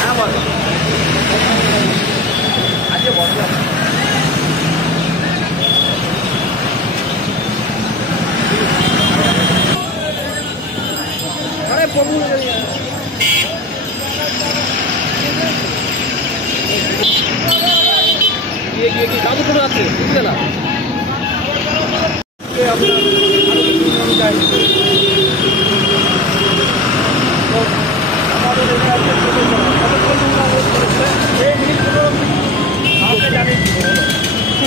হ্যাঁ বল আজকে বন্ধ আরে প্রভু গিয়ে কাজু করে আছে বুঝলে না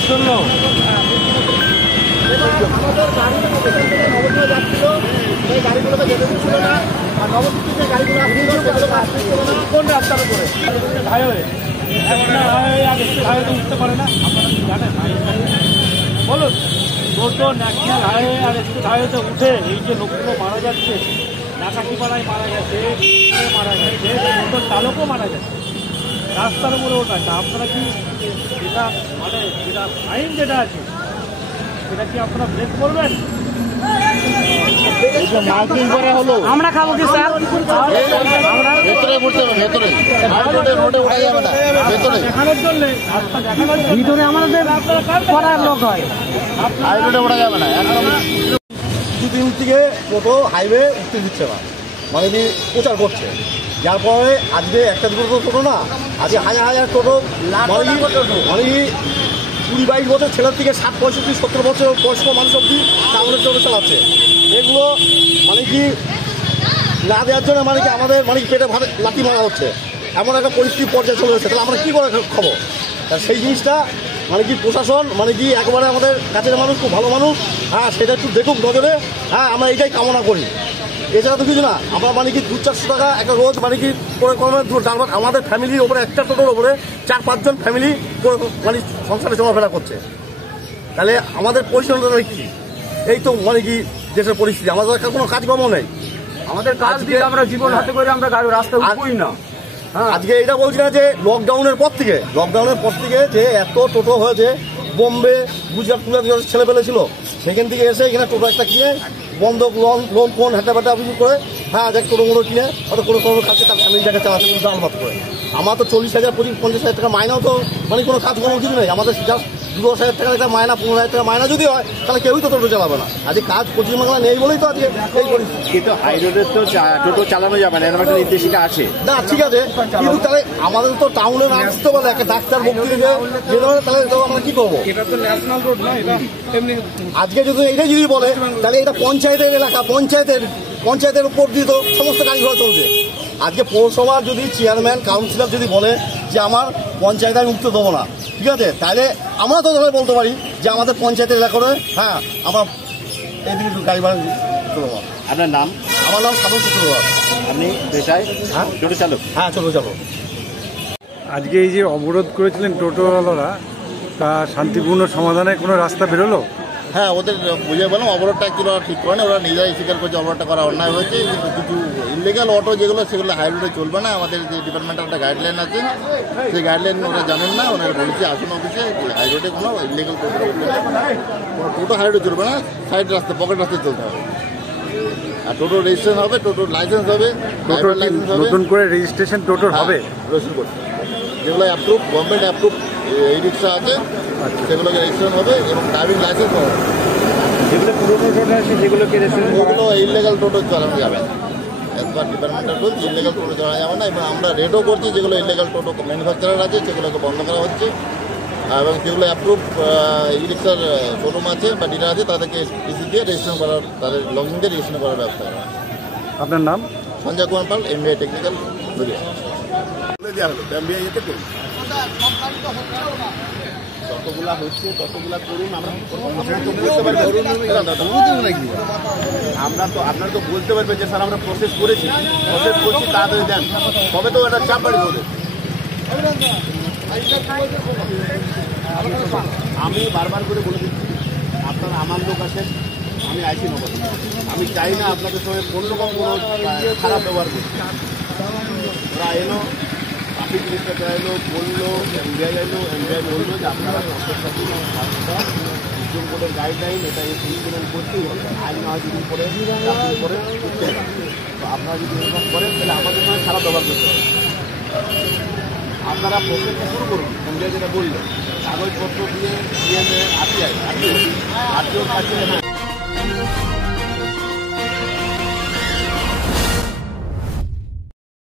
জন্য আমাদের গাড়িগুলো যাচ্ছিল সেই গাড়িগুলোকে যেতে দিচ্ছিল না আর নবদ্বীপে গাড়িগুলো আসছিল সেগুলো আসছিল না কোন রাস্তার উপরে হাইওয়ে হাইওয়ে উঠতে পারে না আপনারা কি জানেন বলুন টোটো ন্যাশনাল হাইওয়ে আর স্টেট হাইওয়েতে উঠে এই যে লোকগুলো মারা যাচ্ছে নাকাশিপাড়ায় মারা গেছে মারা গেছে টোটোর চালকও মারা গেছে রাস্তার উপরে ওঠাটা আপনারা কি যেটা মানে যেটা আইন যেটা আছে সেটা কি আপনারা ব্রেক করবেন? আমরা খাবো কি স্যার? ভেতরে ভিতরে আমাদের করার লোক হয় ওঠা যাবে না। কিছুদিন থেকে টোটো হাইওয়ে উঠতে দিচ্ছে না, মানে কি প্রচার করছে, যার ফলে আজকে একটা দুটো টোটো না আজকে হাজার হাজার টোটো মানে 20-22 বছর ছেলের থেকে 60-65-70 বছর বয়স্ক মানুষ অব্দি টাউনের টোটো চালাচ্ছে। এগুলো মানে কি না দেওয়ার জন্য মানে কি আমাদের মানে কি পেটে ভাত লাথি মারা হচ্ছে, এমন একটা পরিস্থিতি পর্যায়ে চলে যাচ্ছে। তাহলে আমরা কী করে খাবো? সেই জিনিসটা মানে কি প্রশাসন মানে কি একবারে আমাদের কাছের মানুষ খুব ভালো মানুষ, হ্যাঁ সেটা একটু দেখুক নজরে, হ্যাঁ আমরা এটাই কামনা করি। এছাড়া তো কিছু না, আমরা মানে কি 200-400 টাকা একটা রোজ মানে কি করে আমাদের ফ্যামিলির ওপরে একটা টোটোর ওপরে 4-5 জন ফ্যামিলি মানে সংসারে চলাফেরা করছে। তাহলে আমাদের পরিচালনাটা কী? এই তো মানে কি দেশের পরিস্থিতি, আমাদের কোনো কাজকর্ম নেই, আমাদের কাজ দিয়ে আমরা জীবন হাতে করে আমরা রাস্তা উঠবই না। আজকে এটা বলছি না যে লকডাউনের পর থেকে যে এত টোটো হয়েছে, বোম্বে গুজরাট ছেলে পেলে ছিল, সেখান থেকে এসে এখানে টোটো একটা কিনে বন্ধক লোন ফোন হাঁটাবাটা অভিযোগ করে, হ্যাঁ দেখ টোটো কিনে হয়তো কোনো কাছে তার ফ্যামিলিটাকে চালাচ্ছে কিন্তু ডালভাত করে। আমার তো 40,000 50,000 টাকা মাইনাও তো মানে কোনো কাজকর্ম কিছু নেই, আমাদের জাস্ট 10,000 টাকা একটা মায়না 15,000 টাকা মায়না যদি হয় তাহলে কেউই তো টোটো চালাবে না। আজকে কাজ পশ্চিমবাংলা নেই বলেই তো আজকে এই পরিস্থিতি। কিন্তু হাই রোডে তো টোটো চালানো যাবে না, এরকম একটা নির্দেশিকা আছে না, ঠিক আছে, কিন্তু তাহলে আমাদের তো টাউনে না আসতে পারলে একটা ডাক্তার ভর্তি থেকে যেতে পারে, তাহলে তো আমরা কি করবো? এটা তো ন্যাশনাল রোড না, এটা এমনি আজকে যদি এটাই যদি বলে তাহলে এটা পঞ্চায়েতের এলাকা, পঞ্চায়েতের উপর দিয়ে তো সমস্ত গাড়ি ঘোড়া চলছে। আজকে পৌরসভার যদি চেয়ারম্যান কাউন্সিলর যদি বলে যে আমার পঞ্চায়েত আমি উঠতে দেবো না, ঠিক আছে, তাহলে আমরা তো তাহলে বলতে পারি যে আমাদের পঞ্চায়েতের এলাকা করে হ্যাঁ আমরা এদিকে গাড়ি ভাড়া দেবো। আপনার নাম? আমার নাম সাধন চক্রবর্তী। আপনি পেশায়? হ্যাঁ টোটো চালক। হ্যাঁ টোটো চালক। আজকে এই যে অবরোধ করেছিলেন টোটোওয়ালারা, তা শান্তিপূর্ণ সমাধানের কোনো রাস্তা বেরোলো? হ্যাঁ, ওদের বুঝে বললাম অবরোধটা কি ওরা ঠিক করে না, ওরা নিজেরাই স্বীকার করছে অবরোধটা করা অন্যায় হয়েছে। কিন্তু কিছু ইলিগাল অটো যেগুলো সেগুলো হাই রোডে চলবে না, আমাদের যে ডিপার্টমেন্টের একটা গাইডলাইন আছে সেই গাইডলাইন ওরা জানেন না, ওনারা বলেছে আসুন অফিসে হাই রোডে কোনো ইলিগাল টোটো চলবে না, কোনো টোটো হাই রোডে চলবে না, সাইড রাস্তা পকেট রাস্তায় চলতে হবে। আর টোটো রেজিস্ট্রেশন হবে, টোটোর লাইসেন্স হবে, ড্রাইভার লাইসেন্স হবে, নতুন করে রেজিস্ট্রেশন টোটোর হবে, রেজিস্ট্রেশন করতে যেগুলো অ্যাপ্রুভ গভর্নমেন্ট অ্যাপ্রুভ ই রিক্সা আছে সেগুলোকে রেজিস্ট্রেশন হবে এবং ড্রাইভিং লাইসেন্স হবে। যেগুলো পুরোনো টোটো আছে সেগুলোকে ওগুলো ইলিগাল টোটো চালানো যাবে না, এজ পার ডিপার্টমেন্টাল রুলস ইলিগাল টোটো চালানো যাবে না। এবং আমরা রেটও করছি, যেগুলো ইলিগাল টোটো ম্যানুফ্যাকচারার আছে সেগুলোকে বন্ধ করা হচ্ছে, এবং যেগুলো অ্যাপ্রুভ ই রিক্সার শোরুম আছে বা ডিলার আছে তাদেরকে পিসি দিয়ে রেজিস্ট্রেশন করার, তাদের লগিং দিয়ে রেজিস্ট্রেশন করার ব্যবস্থা করা। আপনার নাম? সঞ্জয় কুমার পাল, MBA টেকনিক্যাল দরিয়া। যতগুলা হচ্ছে ততগুলা করুন, আমরা তো আপনারা তো বলতে পারবেন যে স্যার আমরা প্রসেস করছি তাড়াতাড়ি দেন, তবে তো একটা চাপ বাড়ি ওদের। আমি বারবার করে বলে দিচ্ছি আপনারা আমার লোক আছেন, আমি আইসি নগর, আমি চাই না আপনাদের সঙ্গে কোনোরকম কোনো খারাপ ব্যবহার করছি। ওরা এলো, ট্রাফিক পুলিশটা এলো, বললো, এমবিআই এলো, এমবিআই বললো যে আপনারা সুপ্রিম কোর্টের গাইডলাইন এটা ইমপ্লিমেন্ট করতেই হবে, আইন না হয় যদি পরে করতে হবে। তো আপনারা যদি এরকম করেন তাহলে আমাদের সঙ্গে খারাপ ব্যবহার করতে হবে। আপনারা প্রক্রিয়া শুরু করুন, সঞ্জয় যেটা বললেন, কাগজপত্র দিয়ে আরটিআইওর কাছে